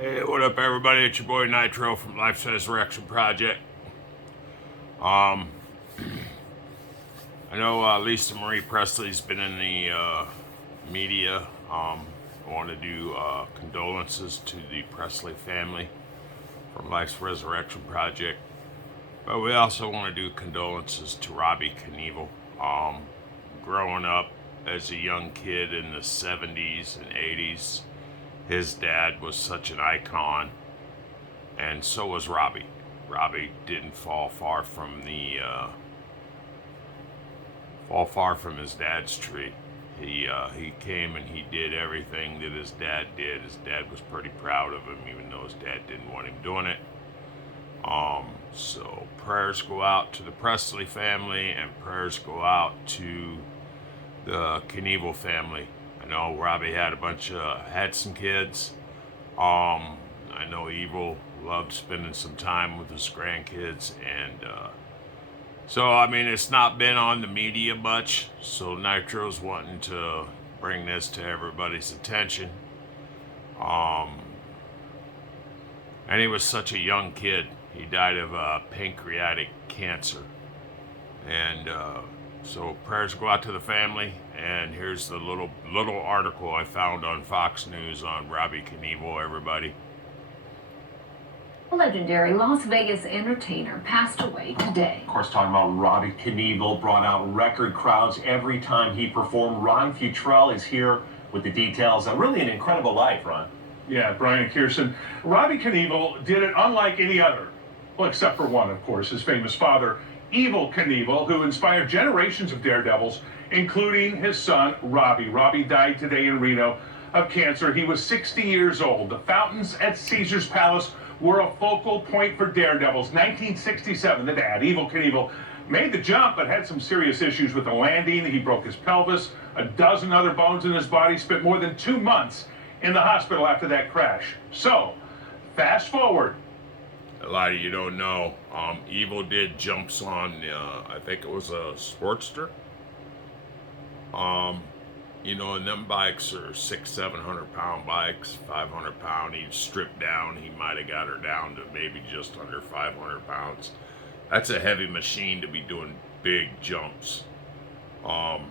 Hey, what up, everybody? It's your boy Nitro from Life's Resurrection Project. Um, I know Lisa Marie Presley's been in the media. I want to do condolences to the Presley family from Life's Resurrection Project, but we also want to do condolences to Robbie Knievel. Growing up as a young kid in the 70s and 80s, his dad was such an icon, and so was Robbie. Robbie didn't fall far from his dad's tree. He came and he did everything that his dad did. His dad was pretty proud of him, even though his dad didn't want him doing it. So prayers go out to the Presley family, and prayers go out to the Knievel family. I know Robbie had some kids. I know Evil loved spending some time with his grandkids, and so I mean it's not been on the media much. So Nitro's wanting to bring this to everybody's attention. Um, and he was such a young kid. He died of pancreatic cancer, and so prayers go out to the family. And here's the little article I found on Fox News on Robbie Knievel. Everybody. A legendary Las Vegas entertainer passed away today. Of course, talking about Robbie Knievel, brought out record crowds every time he performed. Ron Futrell is here with the details. Really an incredible life, Ron. Yeah, Brian and Kirsten. Robbie Knievel did it unlike any other. Well, except for one, of course, his famous father, Evel Knievel, who inspired generations of daredevils, including his son, Robbie. Robbie died today in Reno of cancer. He was 60 years old. The fountains at Caesar's Palace were a focal point for daredevils. 1967, the dad, Evel Knievel, made the jump but had some serious issues with the landing. He broke his pelvis, a dozen other bones in his body, spent more than 2 months in the hospital after that crash. So, fast forward. A lot of you don't know, Evil did jumps on, I think it was a Sportster. And them bikes are 600-700 pound bikes, 500 pound. He'd stripped down. He might have got her down to maybe just under 500 pounds. That's a heavy machine to be doing big jumps. And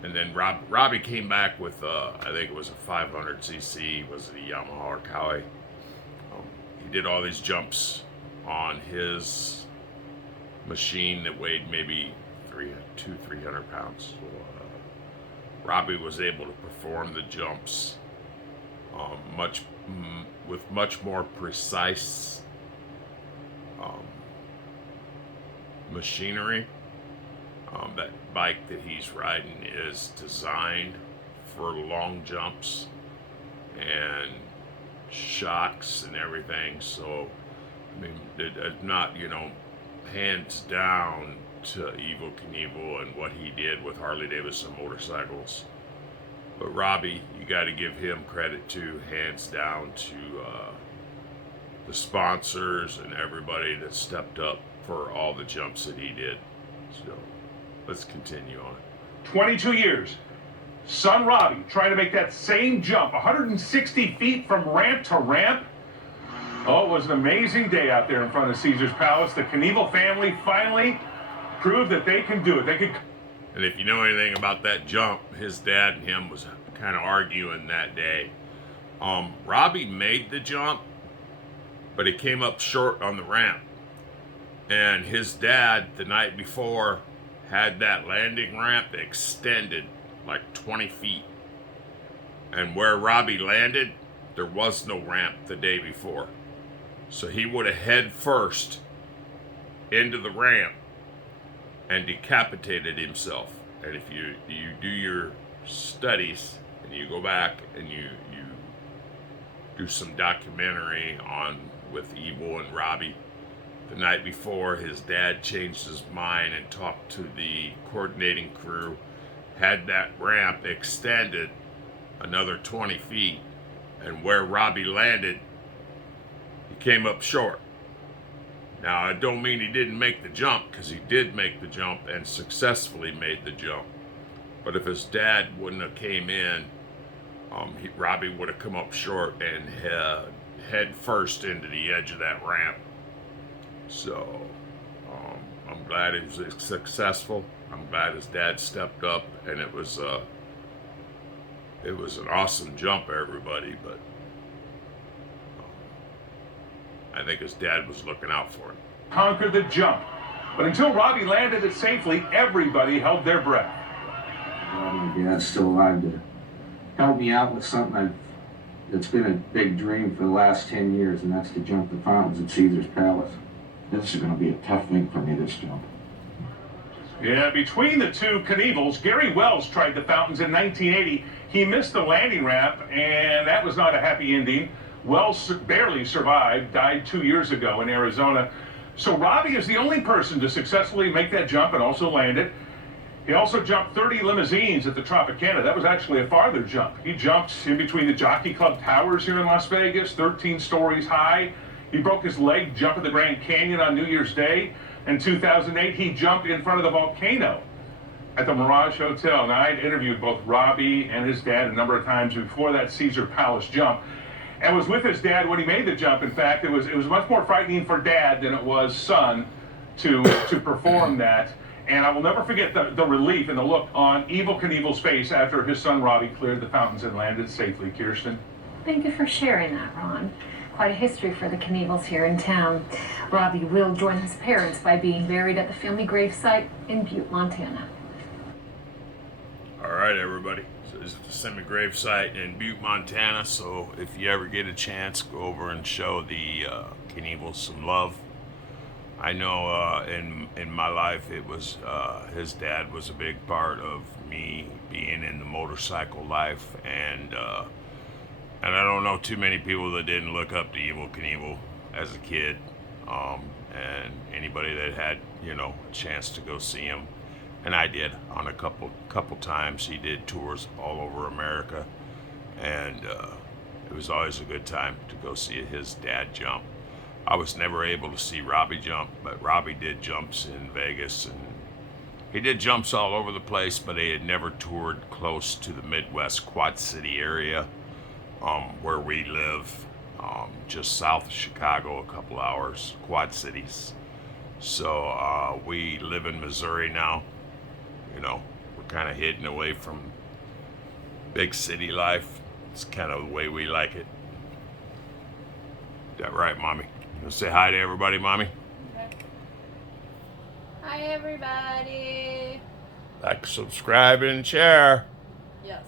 then Robbie came back with, I think it was a 500cc, was it a Yamaha or Kawai? He did all these jumps on his machine that weighed maybe 300 pounds. So, Robbie was able to perform the jumps with much more precise machinery. That bike that he's riding is designed for long jumps and shocks and everything. So, I mean, it's not, hands down to Evel Knievel and what he did with Harley Davidson motorcycles. But Robbie, you got to give him credit too, hands down to the sponsors and everybody that stepped up for all the jumps that he did. So let's continue on. 22 years. Son Robbie trying to make that same jump, 160 feet from ramp to ramp. Oh, it was an amazing day out there in front of Caesar's Palace. The Knievel family finally proved that they can do it. They could. And if you know anything about that jump, his dad and him was kind of arguing that day. Robbie made the jump, but he came up short on the ramp. And his dad, the night before, had that landing ramp extended like 20 feet. And where Robbie landed, there was no ramp the day before. So he would have head first into the ramp and decapitated himself. And if you do your studies and you go back and you do some documentary on with Evil and Robbie, the night before his dad changed his mind and talked to the coordinating crew, had that ramp extended another 20 feet, and where Robbie landed, he came up short. Now, I don't mean he didn't make the jump, because he did make the jump and successfully made the jump. But if his dad wouldn't have came in, Robbie would have come up short, and head first into the edge of that ramp. So I'm glad he was successful. I'm glad his dad stepped up, and it was an awesome jump, everybody. But I think his dad was looking out for him. Conquered the jump. But until Robbie landed it safely, everybody held their breath. My dad's still alive to help me out with something that's been a big dream for the last 10 years, and that's to jump the fountains at Caesar's Palace. This is going to be a tough thing for me, this jump. Yeah, between the two Knievels, Gary Wells tried the fountains in 1980. He missed the landing ramp, and that was not a happy ending. Wells barely survived, died 2 years ago in Arizona. So Robbie is the only person to successfully make that jump and also land it. He also jumped 30 limousines at the Tropicana. That was actually a farther jump. He jumped in between the Jockey Club towers here in Las Vegas, 13 stories high. He broke his leg jumping the Grand Canyon on New Year's Day. In 2008, he jumped in front of the volcano at the Mirage Hotel. Now, I had interviewed both Robbie and his dad a number of times before that Caesar Palace jump, and was with his dad when he made the jump. In fact, it was much more frightening for dad than it was son to perform that. And I will never forget the relief and the look on Evel Knievel's face after his son Robbie cleared the fountains and landed safely. Kirsten? Thank you for sharing that, Ron. Quite a history for the Knievels here in town. Robbie will join his parents by being buried at the family gravesite in Butte, Montana. All right, everybody. So this is the semi-grave site in Butte, Montana. So if you ever get a chance, go over and show the Knievels some love. I know in my life, it was his dad was a big part of me being in the motorcycle life, and I don't know too many people that didn't look up to Evel Knievel as a kid, and anybody that had a chance to go see him. And I did on a couple times. He did tours all over America, and it was always a good time to go see his dad jump. I was never able to see Robbie jump, but Robbie did jumps in Vegas, and he did jumps all over the place, but he had never toured close to the Midwest Quad City area, where we live, just south of Chicago, a couple hours, Quad Cities. So we live in Missouri now. We're kind of hidden away from big city life. It's kind of the way we like it. Is that right, Mommy? You want to say hi to everybody, Mommy? Okay. Hi, everybody. Like, subscribe, and share. Yes,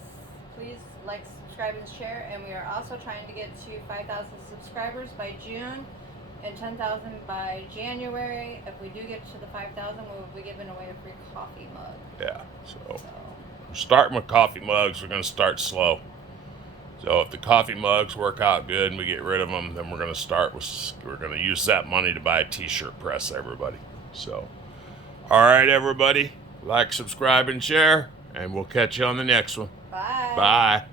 please like, subscribe, and share. And we are also trying to get to 5,000 subscribers by June and 10,000 by January. If we do get to the 5,000, we'll be giving away a free coffee mug. Yeah, so we're starting with coffee mugs. We're going to start slow. So if the coffee mugs work out good and we get rid of them, then we're going to use that money to buy a t-shirt press, everybody. So, all right, everybody, like, subscribe, and share, and we'll catch you on the next one. Bye. Bye.